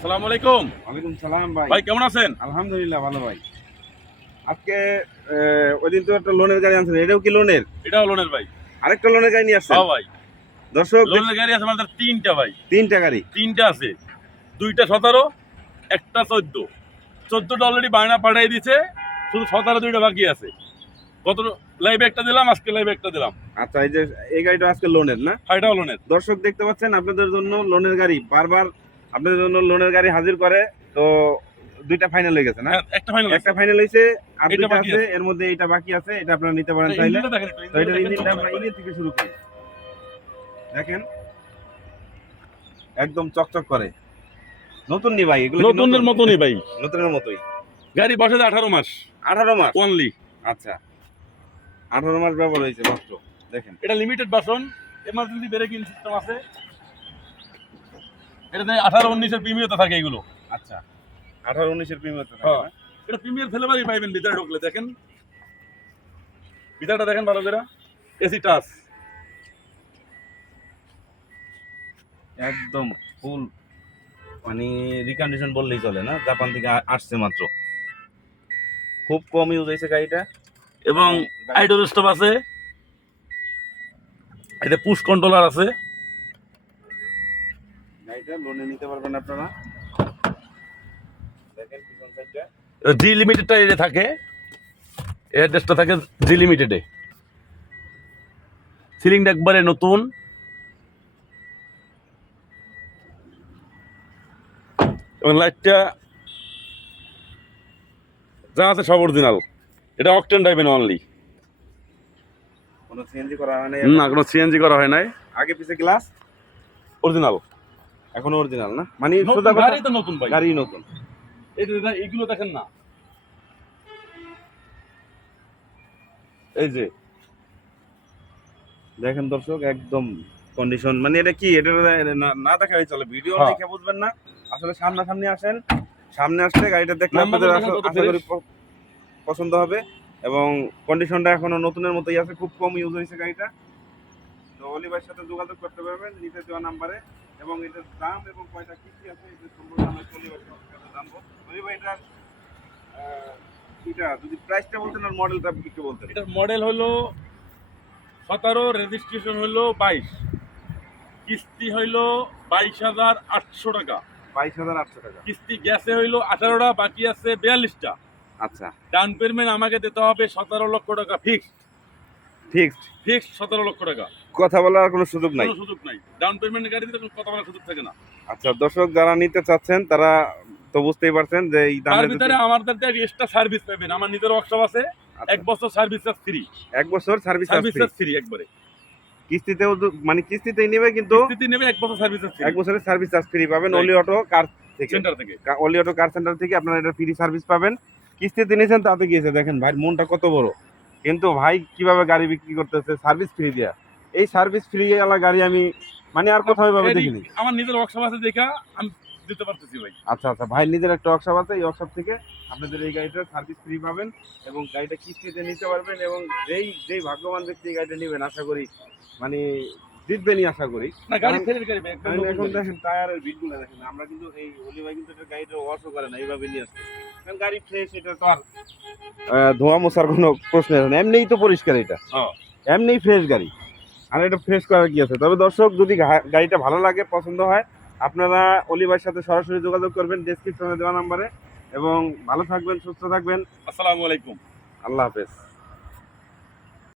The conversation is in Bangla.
আসসালামু আলাইকুম। ওয়ালাইকুম সালাম ভাই। ভাই কেমন আছেন? আলহামদুলিল্লাহ ভালো ভাই। আজকে ওইদিন তো একটা লোনের গাড়ি আনছেন, এটাও কি লোনের? এটাও লোনের ভাই। আরেকটা লোনের গাড়ি নিয়ে আসছেন? হ্যাঁ ভাই, দর্শক লোনের গাড়ি আছে আমাদের তিনটা ভাই। তিনটা গাড়ি? তিনটা আছে, দুইটা 17, একটা 14। 14টা অলরেডি বায়না পাঠাই দিয়েছে, শুধু 17 দুইটা বাকি আছে। গত লাইভে একটা দিলাম, আজকে লাইভে একটা দিলাম। আচ্ছা, এই যে এই গাড়িটা আজকে লোনের না? হ্যাঁ, এটাও লোনের। দর্শক দেখতে পাচ্ছেন আপনাদের জন্য লোনের গাড়ি, বারবার আপনাদের জন্য লোনের গাড়ি হাজির করে। তো দুইটা ফাইনাল হয়ে গেছে না? হ্যাঁ, একটা ফাইনাল, একটা ফাইনাল হয়েছে, আর এটা দুইটা বাকি আছে, আছে। এর মধ্যে এটা বাকি আছে, এটা আপনারা নিতে পারেন চাইলে। ইঞ্জিনটা দেখেন একটু, তো এটা ইঞ্জিনটা ইঞ্জিনটা দেখেন আমরা একটু। ইঞ্জিন থেকে শুরু করি। দেখেন একদম চকচক করে, নতুন নি ভাই, এগুলো কি নতুনের মতনই ভাই, নতুনের মতোই। গাড়ি বসে 18 মাস 18 মাস অনলি। আচ্ছা, 18 মাস ব্যবহার হয়েছে মাত্র। দেখেন এটা limited version, emergency braking system আছে। এটাতে 18-19 এর প্রিমিয়ামতে থাকে এগুলো। আচ্ছা, 18-19 এর প্রিমিয়াম তো হ্যাঁ, এটা প্রিমিয়ার ফ্লেভারই পাইবেন ভিতরে ঢুকলে। দেখেন ভিতরটা দেখেন ভালো করে, এসি টাচ। একদম ফুল, মানে রিকন্ডিশন বললেই চলে না? জাপান থেকে আসছে মাত্র, খুব কম ইউজ হয়েছে গাড়িটা। এবং আইডল স্টপ আছে, এতে পুশ কন্ট্রোলার আছে। গাড়িটা লোনে নিতে পারবেন আপনারা। দেখেন পিছন সাইডটা, জি লিমিটেডটা এর থাকে, এয়ারডেসটা থাকে জি লিমিটেডে। সিলিংটা একবারে নতুন, এবং লাইটটা যা আছে সব অরিজিনাল। এটা অকটেন ড্রাইভেন অনলি, কোনো সিএনজি করা হয় নাই? না কোনো সিএনজি করা হয় নাই, আগে পিছে গ্লাস অরিজিনাল। এখনো অরিজিনাল না? মানে নতুন সোজা কথা, গাড়ি তো নতুন ভাই, গাড়ি নতুন। এইগুলো দেখেন না, এই যে দেখেন দর্শক, একদম কন্ডিশন, মানে এটা কি, এটা না দেখা চলে, ভিডিও হ্যাঁ। দেখে বুঝবেন না। আসলে সামনাসামনি আসেন, সামনে আসলে গাড়িটা দেখলে নাম্বারটা আপনাদের দেখেন কত আশা করি fresh। পছন্দ হবে। এবং কন্ডিশনটা এখনো নতুনের মতোই আছে, খুব কম ইউজ হয়েছে গাড়িটা। তো অলি ভাইয়ের সাথে যোগাযোগ করতে পারবেন নিচে দেওয়া নাম্বারে। এবং এটার দাম এবং কয়টা কিস্তি আছে এটা সম্পর্কে আমরা অলি ভাইয়ের সাথে জানবো। অলি ভাই, এটার এটা যদি প্রাইসটা বলতেন আর মডেলটা একটু বলতেন। এটার মডেল হলো 17, রেজিস্ট্রেশন হলো 22, কিস্তি হইলো 22,800 টাকা। 22,800 টাকা। কিস্তি গ্যাসে হইলো 18টা, বাকি আছে 42টা। আচ্ছা, ডাউন পেমেন্ট আমাকে দিতে হবে 17 লক্ষ টাকা ফিক্সড। ফিক্সড? 17 লক্ষ টাকা, কথা বলার কোনো সুযোগ নাই? কোনো সুযোগ নাই। ডাউন পেমেন্টের গাড়ি দিতে কোনো কথা বলার সুযোগ থাকে না। আচ্ছা দর্শক, যারা নিতে চাচ্ছেন তারা তো বুঝতেই পারছেন যে এই তার দামের ভিতরে আমাদের এক্সট্রা সার্ভিস পাবেন। আমার নিজের ওয়ার্কশপ আছে, 1 বছর সার্ভিস চার্জ ফ্রি। 1 বছর সার্ভিস সার্ভিস চার্জ ফ্রি একবারে। কিস্তিতেও মানে কিস্তিতেই নেবে, কিন্তু কিস্তি নেবে 1 বছর সার্ভিস চার্জ ফ্রি 1 বছরের সার্ভিস চার্জ ফ্রি পাবেন Right. অলি অটো কার থেকে। সেন্টার থেকে। অলি অটো কার সেন্টার থেকে আপনারা এটা ফ্রি সার্ভিস পাবেন। কিস্তিতে নিয়েছেন তাতে গিয়েছে, দেখেন ভাই মনটা কত বড়। কিন্তু ভাই কিভাবে গাড়ি বিক্রি করতেছে সার্ভিস ফ্রি দেয়া। এই সার্ভিস ফ্রি ওয়ালা গাড়ি আমি মানে আর কোথাও এভাবে দেখিনি। আমার নিজের ওয়ার্কশপ আছে দেখা আমি দিতে পারতেছি ভাই। আচ্ছা আচ্ছা, ভাই নিজের একটা ওয়ার্কশপ আছে, এই ওয়ার্কশপ থেকে আপনাদের এই গাড়িটার সার্ভিস ফ্রি পাবেন এবং গাড়িটা কিস্তিতে নিতে পারবেন। এবং যেই ভাগ্যবান ব্যক্তি এই গাড়িটা নেবেন, আশা করি মানে জিতবেনই আশা করি। না গাড়ি ফেলের গাড়ি ভাই, একদম কারণ নতুন এখন গাড়ি। দেখেন টায়ারের বিটগুলো দেখেন, আমরা কিন্তু এই অলি ভাই কিন্তু এটা গাড়িটা ওয়াশও করে না, এইভাবে নিয়ে আসছে। কারণ গাড়ি ফ্রেশ, এটা তো আর ধোয়া মোছার কোনো প্রশ্ন আসে না, এমনিই তো পরিষ্কার এটা, হ্যাঁ। এমনিই ফ্রেশ গাড়ি। আর এটা ফ্রেশ করার কি আছে? তবে দর্শক, যদি গাড়িটা ভালো লাগে, পছন্দ হয়, আপনারা অলি ভাইয়ের সাথে সরাসরি যোগাযোগ করবেন ডেসক্রিপশনে দেওয়া নাম্বারে। এবং ভালো থাকবেন, সুস্থ থাকবেন। আসসালামু আলাইকুম। আল্লাহ হাফেজ।